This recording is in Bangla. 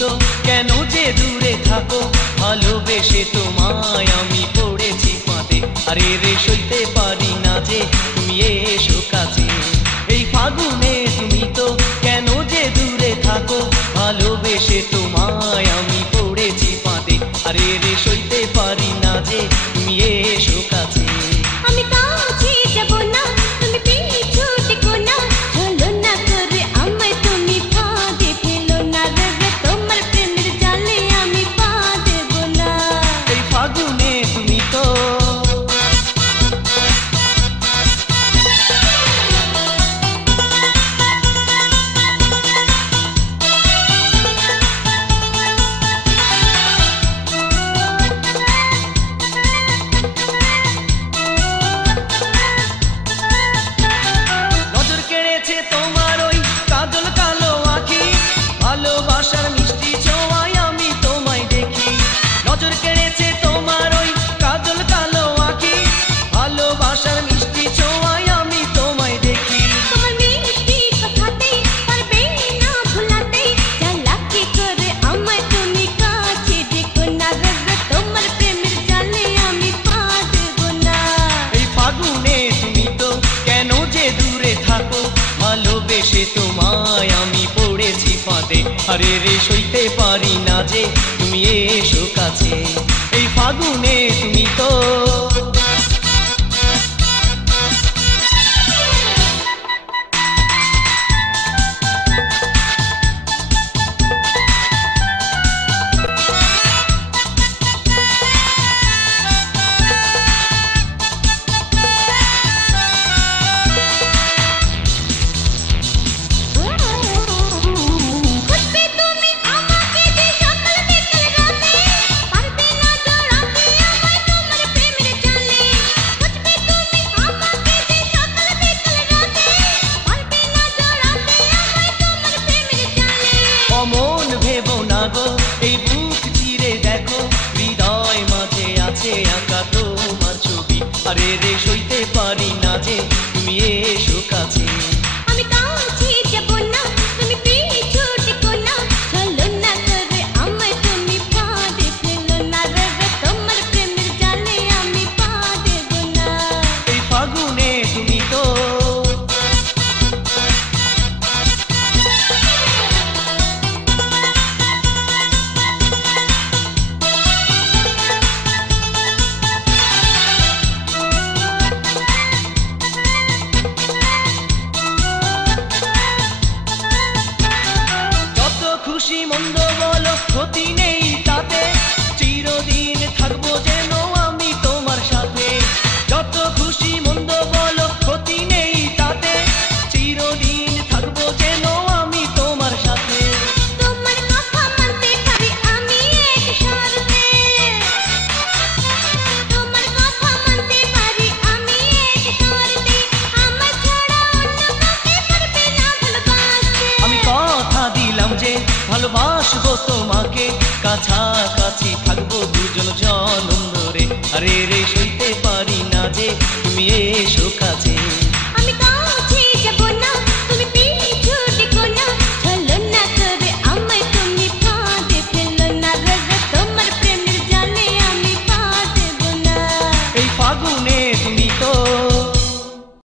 তো কেন যে দূরে থাকো, ভালোবেসে তোমায় আমি পড়েছি ফাঁদে। আরে রে সইতে পারি না যে তুমি এসো কাছে। এই ফাগুনে তুমি তো কেন যে দূরে থাকো, ভালোবেসে তোমায় আমি পড়েছি ফাঁদে। আরে রে সইতে পারি না যে তুমি এসো কাছে। আমি কাছে যাব না, তুমি পিছু টেকো না, চলো না করে আমায় তুমি ফাঁদে ফেলো না রে, তোমার প্রেমের জালে আমি পা দেব না। এই ফাগুনে তুমি তো নজর কেড়েছে তোমার ওই কাজল কালো আঁখি, ভালোবাসার মিষ্টি ছোঁয়ায় আমি তোমায় দেখি। নজর কেড়েছে তোমার ওই কাজল কালো আঁখি, ভালোবাসার মিষ্টি ছোঁয়ায় আমি তোমায় দেখি। তোমার মিষ্টি কথাতেই পারবে না ভুলাতে, চালাকি করে আমায় তুমি কাছে ডেকো না রে, তোমার প্রেমের জালে আমি পা দেব না। এই ফাগুনে তুমি তো কেন যে দূরে থাকো, ভালোবেসে তোমায় আমি পড়েছি ফাঁদে। আরে রে সইতে পারি না যে তুমি এসো কাছে। এই ফাগুনে তুমি তো খুঁজবে তুমি আমাকে যে সকাল বিকেল রাতে, পারবে না জড়াতে আমায় তোমার প্রেমের জালে। খুঁজবে তুমি আমাকে যে সকাল বিকেল রাতে, পারবে না জড়াতে আমায় তোমার প্রেমের জালে। অমন ভেবো না গো, এই বুক চিরে দেখো, হৃদয় মাঝে আছে আঁকা তোমার ছবি। আরে রে সইতে পারি না যে তুমি এসো কাছে। আমি কাছে যাব না, তুমি পিছু টেকো না, চলো না করে আমায় তুমি ফাঁদে ফেলো না রে, তোমার প্রেমের জালে আমি পা দেব না। এই ফাগুনে তুমি তো যত খুশি মন্দ বলো ক্ষতি নেই তাতে, চিরদিন থাকবো যেন আমি তোমার সাথে। যত খুশি মন্দ বলো ক্ষতি নেই তাতে, চিরদিন থাকবো যেন আমি তোমার সাথে। তোমার কথা মানতে পারি আমি এক শর্তে, তোমার কথা মানতে পারি আমি এক শর্তে, আমার ছাড়া অন্য কাউকে পারবে না ভালোবাসতে। আমি কথা দিলাম যে ভালোবাসবো তোমাকে, কাছাকাছি থাকবো দুজন জনম ধরে। আরে রে সই